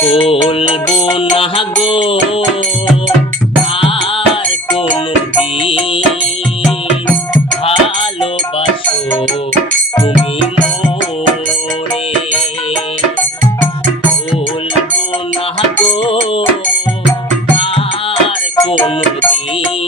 বলব না গো আর ভালোবাসো তুমি মোরে। বলব না গো আর কোনদিন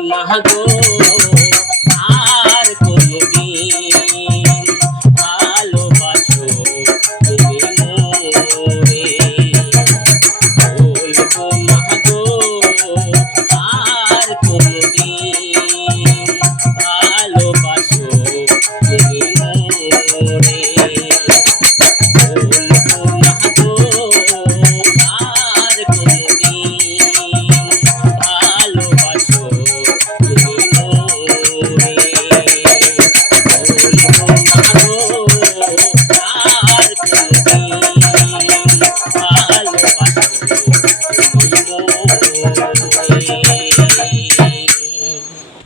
না